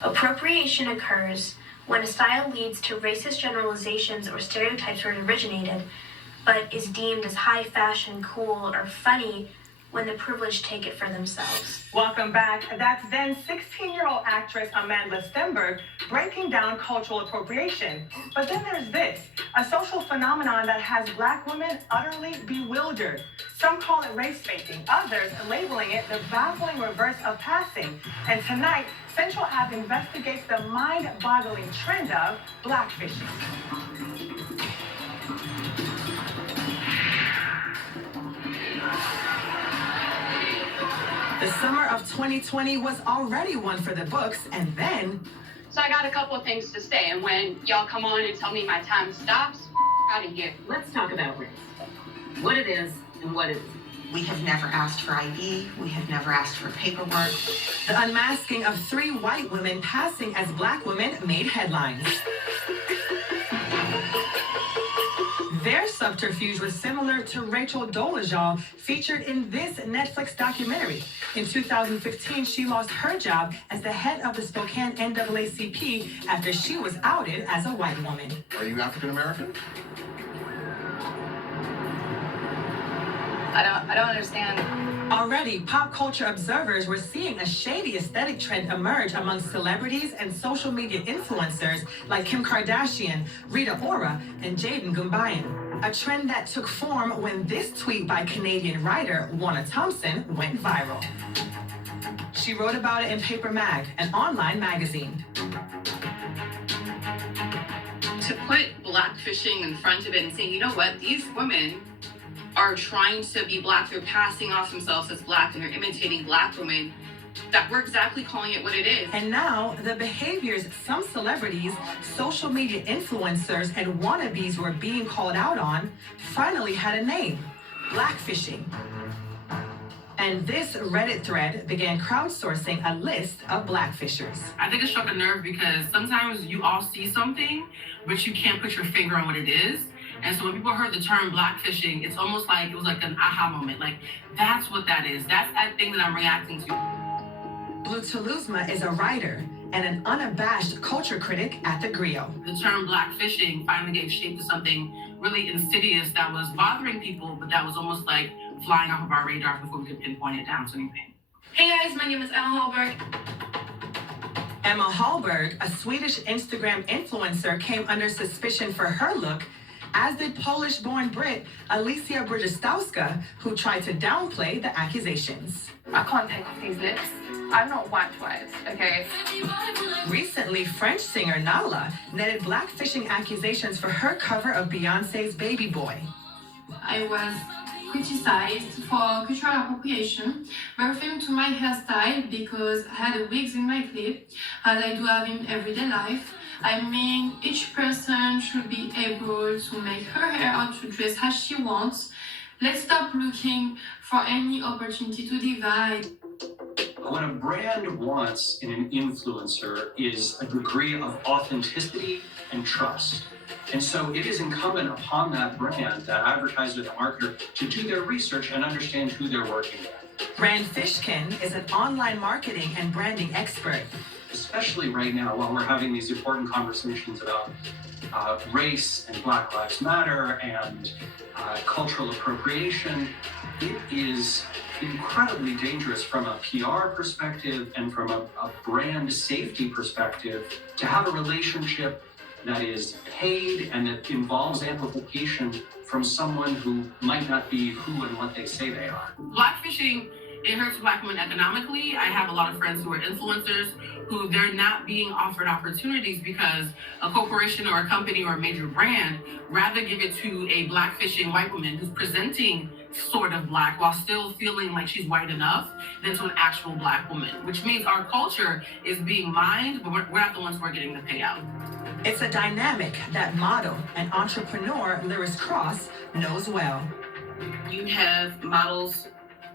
Appropriation occurs when a style leads to racist generalizations or stereotypes where it originated, but is deemed as high fashion, cool, or funny when the privileged take it for themselves. Welcome back. That's then 16-year-old actress Amanda Stenberg breaking down cultural appropriation. But then there's this, a social phenomenon that has Black women utterly bewildered. Some call it race faking, others labeling it the baffling reverse of passing. And tonight, Central Ave investigates the mind-boggling trend of blackphishing. The summer of 2020 was already one for the books, and then... So I got a couple of things to say, and when y'all come on and tell me my time stops, out of here. Let's talk about race. What it is and what it isn't. We have never asked for ID. We have never asked for paperwork. The unmasking of 3 white women passing as Black women made headlines. Their subterfuge was similar to Rachel Dolezal, featured in this Netflix documentary. In 2015, she lost her job as the head of the Spokane NAACP after she was outed as a white woman. Are you African American? I don't understand. Already, pop culture observers were seeing a shady aesthetic trend emerge among celebrities and social media influencers like Kim Kardashian, Rita Ora, and Jaden Gumbayan. A trend that took form when this tweet by Canadian writer Wanna Thompson went viral. She wrote about it in Paper Mag, an online magazine. To put blackphishing in front of it and saying, you know what, these women are trying to be Black, they're passing off themselves as Black, and they're imitating Black women, that we're exactly calling it what it is. And now, the behaviors some celebrities, social media influencers, and wannabes were being called out on finally had a name: blackphishing. And this Reddit thread began crowdsourcing a list of blackfishers. I think it struck a nerve because sometimes you all see something, but you can't put your finger on what it is. And so when people heard the term blackphishing, it's almost like it was like an aha moment. Like, that's what that is. That's that thing that I'm reacting to. Blue Toulousma is a writer and an unabashed culture critic at the Griot. The term blackphishing finally gave shape to something really insidious that was bothering people, but that was almost like flying off of our radar before we could pinpoint it down to anything. Hey guys, my name is Emma Hallberg. Emma Hallberg, a Swedish Instagram influencer, came under suspicion for her look, as did Polish-born Brit Alicia Brzezowska, who tried to downplay the accusations. I can't take off these lips. I'm not white twice, okay? Recently, French singer Nala netted blackfishing accusations for her cover of Beyoncé's Baby Boy. I was criticized for cultural appropriation, referring to my hairstyle because I had wigs in my clip, as I do have in everyday life. I mean, each person should be able to make her hair or to dress as she wants. Let's stop looking for any opportunity to divide. What a brand wants in an influencer is a degree of authenticity and trust. And so it is incumbent upon that brand, that advertiser, that marketer, to do their research and understand who they're working with. Rand Fishkin is an online marketing and branding expert. Especially right now, while we're having these important conversations about race and Black Lives Matter and cultural appropriation, it is incredibly dangerous from a PR perspective and from a brand safety perspective to have a relationship that is paid and that involves amplification from someone who might not be who and what they say they are. Blackfishing, it hurts Black women economically. I have a lot of friends who are influencers who they're not being offered opportunities because a corporation or a company or a major brand rather give it to a blackfishing white woman who's presenting sort of Black while still feeling like she's white enough than to an actual Black woman, which means our culture is being mined, but we're not the ones who are getting the payout. It's a dynamic that model and entrepreneur Lyris Cross knows well. You have models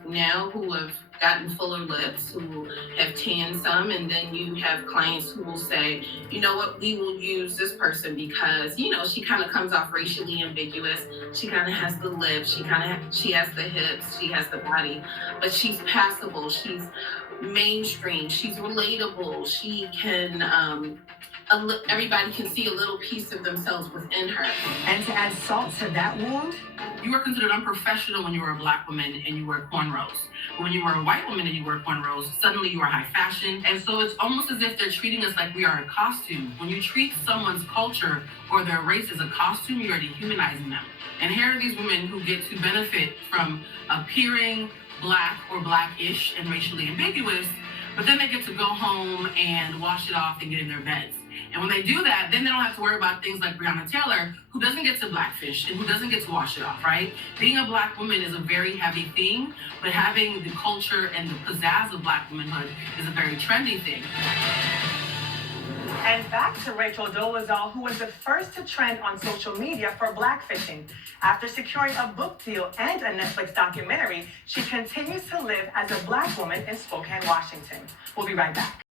now who have gotten fuller lips, who have tanned some, and then you have clients who will say, you know what, we will use this person because, you know, she kind of comes off racially ambiguous. She kind of has the lips, she has the hips, she has the body, but she's passable, she's mainstream. She's relatable. She can, everybody can see a little piece of themselves within her. And to add salt to that wound, You were considered unprofessional when you were a black woman and you wear cornrows. When you were a white woman and you wear cornrows, suddenly you are high fashion. And so it's almost as if they're treating us like we are a costume. When you treat someone's culture or their race as a costume, you are dehumanizing them. And here are these women who get to benefit from appearing black or blackish and racially ambiguous, but then they get to go home and wash it off and get in their beds. And when they do that, then they don't have to worry about things like Breonna Taylor, who doesn't get to blackfish and who doesn't get to wash it off, right? Being a black woman is a very heavy thing, but having the culture and the pizzazz of black womanhood is a very trendy thing. and back to Rachel Dolezal, who was the first to trend on social media for BlackPhishing. After securing a book deal and a Netflix documentary, she continues to live as a black woman in Spokane, Washington. We'll be right back.